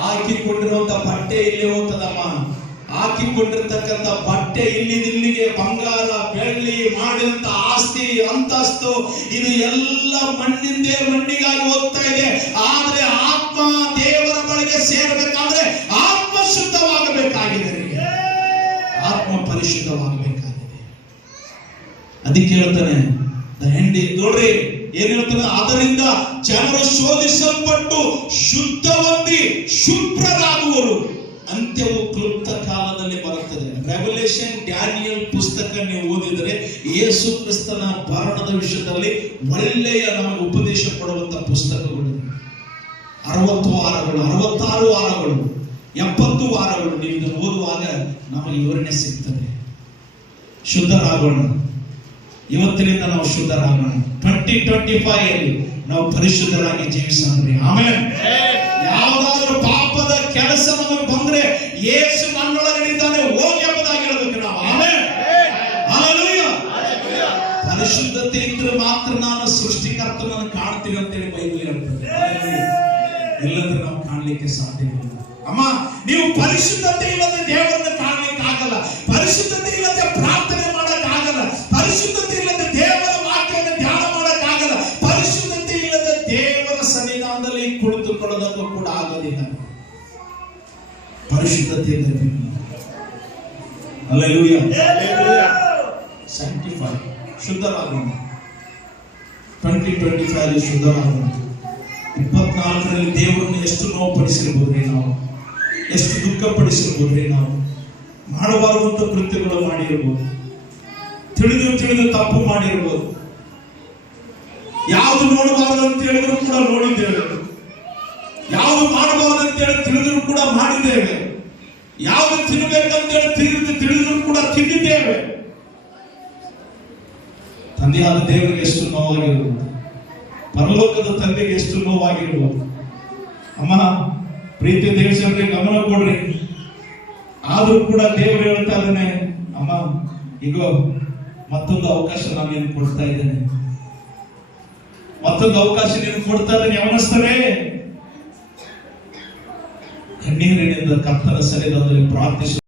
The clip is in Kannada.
ಹಾಕಿಕೊಂಡಿರುವಂತ ಬಟ್ಟೆ ಇಲ್ಲಿ ಹೋಗ್ತದಮ್ಮ. ಹಾಕಿಕೊಂಡಿರ್ತಕ್ಕಂಥ ಬಟ್ಟೆ ಇಲ್ಲಿಗೆ ಬಂಗಾರ ಬೆಳ್ಳಿ ಮಾಡಿದಂತ ಆಸ್ತಿ ಅಂತಸ್ತು ಇದು ಎಲ್ಲ ಮಣ್ಣಿಂದೇ ಮಣ್ಣಿಗಾಗಿ ಹೋಗ್ತಾ ಇದೆ. ಆದ್ರೆ ಆತ್ಮ ದೇವರ ಬಳಿಗೆ ಸೇರಬೇಕಾದ್ರೆ ಆತ್ಮ ಶುದ್ಧವಾಗಬೇಕಾಗಿದೆ, ಆತ್ಮ ಪರಿಶುದ್ಧವಾಗಬೇಕಾಗಿದೆ. ಅದಕ್ಕೆ ಹೇಳ್ತಾನೆ ನೋಡ್ರಿ ಏನ್ ಹೇಳ್ತಾನೆ, ಅದರಿಂದ ಜನರು ಶೋಧಿಸಲ್ಪಟ್ಟು ಶುದ್ಧ ಹೊಂದಿ ಶುಭ್ರರಾಗುವರು, ಅಂತ್ಯವು ಕ್ಲುಪ್ತ ಕಾಲದಲ್ಲಿ ಬರುತ್ತದೆ. ರೆವಲ್ಯೂಷನ್ ಡ್ಯಾನಿಯಲ್ ಪುಸ್ತಕ ನೀವು ಓದಿದರೆ ಯೇಸು ಕ್ರಿಸ್ತನ ಮರಣದ ವಿಷಯದಲ್ಲಿ ಒಳ್ಳೆಯ ನಮಗೆ ಉಪದೇಶ ಕೊಡುವಂತ ಪುಸ್ತಕಗಳು. 60 ವಾರಗಳು, 66 ವಾರಗಳು, 70 ವಾರಗಳು ನೀವು ಇದನ್ನು ಓದುವಾಗ ನಮಗೆ ವಿವರಣೆ ಸಿಗ್ತದೆ. ಶುದ್ಧರಾಗೋಣ, ಇವತ್ತಿನಿಂದ ನಾವು ಶುದ್ಧರಾಗೋಣ. 2025 ಅಲ್ಲಿ ನಾವು ಪರಿಶುದ್ಧರಾಗಿ ಜೀವಿಸೋಣ. ಆಮೇಲೆ ಯಾವುದಾದ್ರೂ ಪಾಪದ ಕೆಲಸ ನಮಗೆ ಬಂದ್ರೆ ಯೇಸು ನನ್ನೊಳಗಡಿದ್ದಾನೆ ಹೋಗಿ ಎಂಬುದಾಗಿ ಹೇಳಬೇಕು ನಾವು. ಆಮೇಲೆ ಹಲ್ಲೆಲೂಯಾ. ಪರಿಶುದ್ಧತೆ ಇದ್ರೆ ಮಾತ್ರ ನಾನು ಸೃಷ್ಟಿಕರ್ತನನ್ನು ಕಾಣ್ತೀನಿ ಅಂತೇಳಿ ಬೈಬಲ್ ಹೇಳ್ತದೆ. ಇಲ್ಲದ್ರೆ ನಾವು ಕಾಣ್ಲಿಕ್ಕೆ ಸಾಧ್ಯವಿಲ್ಲ. ಅಮ್ಮ, ನೀವು ಪರಿಶುದ್ಧತೆ ಇಲ್ಲದೆ ದೇವರನ್ನು ಕಾಣ್ಲಿಕ್ಕೆ ಆಗಲ್ಲ. ಪರಿಶುದ್ಧತೆ ಇಲ್ಲದೆ ಪ್ರಾರ್ಥನೆ ಮಾಡಕ್ ಆಗಲ್ಲ. ಪರಿಶುದ್ಧತೆ ಇಲ್ಲದೆ ದೇವರ ವಾಕ್ಯವನ್ನು ಧ್ಯಾನ ಮಾಡಕ್ ಆಗಲ್ಲ. ಪರಿಶುದ್ಧತೆ ಇಲ್ಲದೆ ದೇವರ ಸನ್ನಿಧಾನದಲ್ಲಿ ಕುಳಿತುಕೊಳ್ಳೋದಕ್ಕೂ ಕೂಡ ಆಗೋದಿಲ್ಲ. ಪರಿಶುದ್ಧತೆ ಇರಬೇಕು. ಹಲ್ಲೆಲೂಯಾ. ಸ್ಯಾಂಕ್ಟಿಫೈ, ಶುದ್ಧರಾಗೋಣ. 2025 ಶುದ್ಧರಾಗೋಣ. 24ರಲ್ಲಿ ದೇವರನ್ನು ಎಷ್ಟು ನೋವುಪಡಿಸಿರ್ಬೋದ್ರಿ ನಾವು, ಎಷ್ಟು ದುಃಖ ಪಡಿಸಿರ್ಬೋದ್ರಿ ನಾವು. ಮಾಡಬಾರದಂತ ಕೃತ್ಯಗಳು ಮಾಡಿರ್ಬೋದು, ತಿಳಿದು ತಪ್ಪು ಮಾಡಿರ್ಬೋದು. ಯಾವುದು ನೋಡಬಾರದು ಅಂತ ಹೇಳಿದ್ರು ಕೂಡ ನೋಡಿದ್ದೇವೆ, ಯಾವುದು ಮಾಡಬಾರದು ಅಂತ ಹೇಳಿ ತಿಳಿದ್ರು ಕೂಡ ಮಾಡಿದ್ದೇವೆ, ಯಾವುದು ತಿನ್ನಬೇಕಂತೇಳಿ ತಿಳಿದ್ರು ಕೂಡ ತಿಂದಿದ್ದೇವೆ. ತಂದೆಯಾದ ದೇವರಿಗೆ ಎಷ್ಟು ನೋವಾಗಿರ್ಬೋದು, ಪರಲೋಕದ ತಂದೆಗೆ ಎಷ್ಟು ನೋವಾಗಿರ್ಬೋದು. ಅಮ್ಮ, ಪ್ರೀತಿ ದೇವರಿಗೆ ಗಮನ ಕೊಡ್ರಿ. ಆದ್ರೂ ಕೂಡ ದೇವರು ಹೇಳ್ತಾ ಇದ್ದಾನೆ, ಅಮ್ಮ ಈಗ ಮತ್ತೊಂದು ಅವಕಾಶ ನಾನು ಕೊಡ್ತಾ ಇದ್ದೇನೆ, ಮತ್ತೊಂದು ಅವಕಾಶ ನೀನು ಕೊಡ್ತಾ ಇದ್ದೇನೆ. ಅವನಿಸ್ತಾರೆ ಕಣ್ಣೀರಿನಿಂದ ಕರ್ತನ ಸನ್ನಿಧಾನದಲ್ಲಿ ಪ್ರಾರ್ಥಿಸ